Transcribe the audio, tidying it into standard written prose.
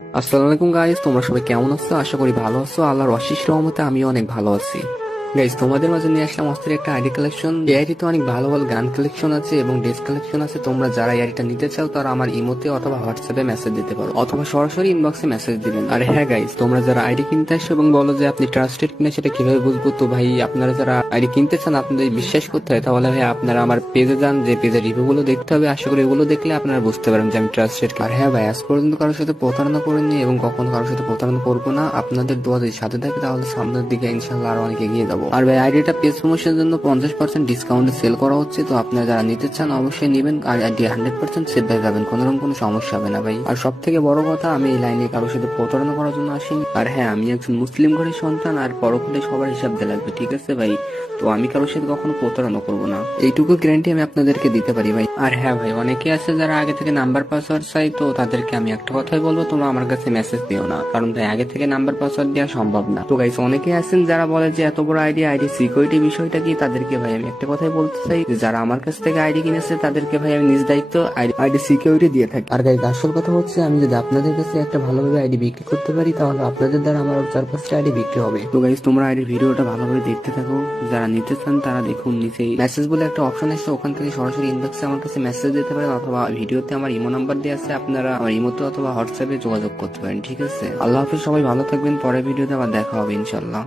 আসসালামু আলাইকুম গাইস, তোমরা সবাই কেমন আছো? আশা করি ভালো আছো। আল্লাহর অশেষ রহমতে আমিও অনেক ভালো আছি। গাইস, তোমাদের মাঝে নিয়ে আসলাম অস্থির একটা আইডি কালেকশন। এই আইডিতে অনেক ভালো ভালো গান কালেকশন আছে এবং ড্রেস কালেকশন আছে। তোমরা যারা এই আইডিটা নিতে চাও তারা আমার ইমোতে অথবা হোয়াটসঅ্যাপে মেসেজ দিতে পারো অথবা সরাসরি ইনবক্সে মেসেজ দিবেন। আর হ্যাঁ গাইস, তোমরা যারা আইডি কিনতে আসো এবং বলো যে আপনি ট্রাস্টেড কিনা, সেটা কিভাবে বুঝবো? তো ভাই, আপনারা যারা আইডি কিনতে চান, আপনাদের বিশ্বাস করতে হয়, তাহলে ভাই আপনারা আমার পেজে যান, যে পেজের রিভিউ গুলো দেখতে হবে। আশা করি এগুলো দেখলে আপনারা বুঝতে পারেন যে আমি ট্রাস্টেড। আর হ্যাঁ ভাই, আজ পর্যন্ত কারোর সাথে প্রতারণা করিনি এবং কখনো কারোর সাথে প্রতারণা করবো না। আপনাদের দোয়া যদি সাথে থাকে তাহলে সামনের দিকে ইনশাল্লাহ আরো অনেক এগিয়ে যাবো। আর ভাই, আইডিটা পেজ প্রমোশনের জন্য 50% ডিসকাউন্টে সেল করা হচ্ছে। তো আপনারা যারা নিতে চান অবশ্যই নিবেন। আর আইডি 100% সেভ হয়ে যাবেন, কোনো সমস্যা হবে না ভাই। আর সব থেকে বড় কথা, আমি এই লাইনে কারোর সাথে প্রতারণা করার জন্য আসিনি। আর হ্যাঁ, আমি একজন মুসলিম ঘরের সন্তান, আর পরকালে সবার হিসাব দিয়ে লাগবে, ঠিক আছে ভাই? তো আমি কারোর সাথে কখনো প্রতারণা করবো না, এইটুকু গ্যারান্টি আমি আপনাদেরকে দিতে পারি ভাই। আর হ্যাঁ ভাই, অনেকে আছে যারা আগে থেকে নাম্বার পাসওয়ার্ড চাই। তো তাদেরকে আমি একটা কথাই বলবো, তোমরা আমার কাছে মেসেজ দিও না, কারণ ভাই আগে থেকে নাম্বার পাসওয়ার্ড দেওয়া সম্ভব না। তো গাইস, অনেকে আছেন যারা বলে যে এত বড় আইডি সিকিউরিটি বিষয়টা কি? তাদেরকে ভাই আমি একটা কথাই বলতে চাই, যে যারা আমার কাছ থেকে আইডি কিনেছে তাদেরকে ভাই আমি নিজ দায়িত্ব আইডি সিকিউরিটি দিয়ে থাকি। আর গাইস, আসল কথা হচ্ছে, আমি যদি আপনাদের কাছে একটা ভালোভাবে আইডি বিক্রি করতে পারি, তাহলে আপনাদের দ্বারা আমার 4-5টা আইডি বিক্রি হবে। তো গাইস, তোমরা আইডির ভিডিওটা ভালোভাবে দেখতে থাকো। যারা নিতে চান তারা দেখুন, নিচেই মেসেজ বলে একটা অপশন আছে, ওখান থেকে সরাসরি ইনবক্সে আমার কাছে মেসেজ দিতে পারেন, অথবা ভিডিওতে আমার ইমো নাম্বার দেওয়া আছে, আপনারা আমার ইমোতে অথবা হোয়াটসঅ্যাপে যোগাযোগ করতে পারেন, ঠিক আছে? আল্লাহ হাফিজ, সবাই ভালো থাকবেন। পরের ভিডিওতে আবার দেখা হবে ইনশাল্লাহ।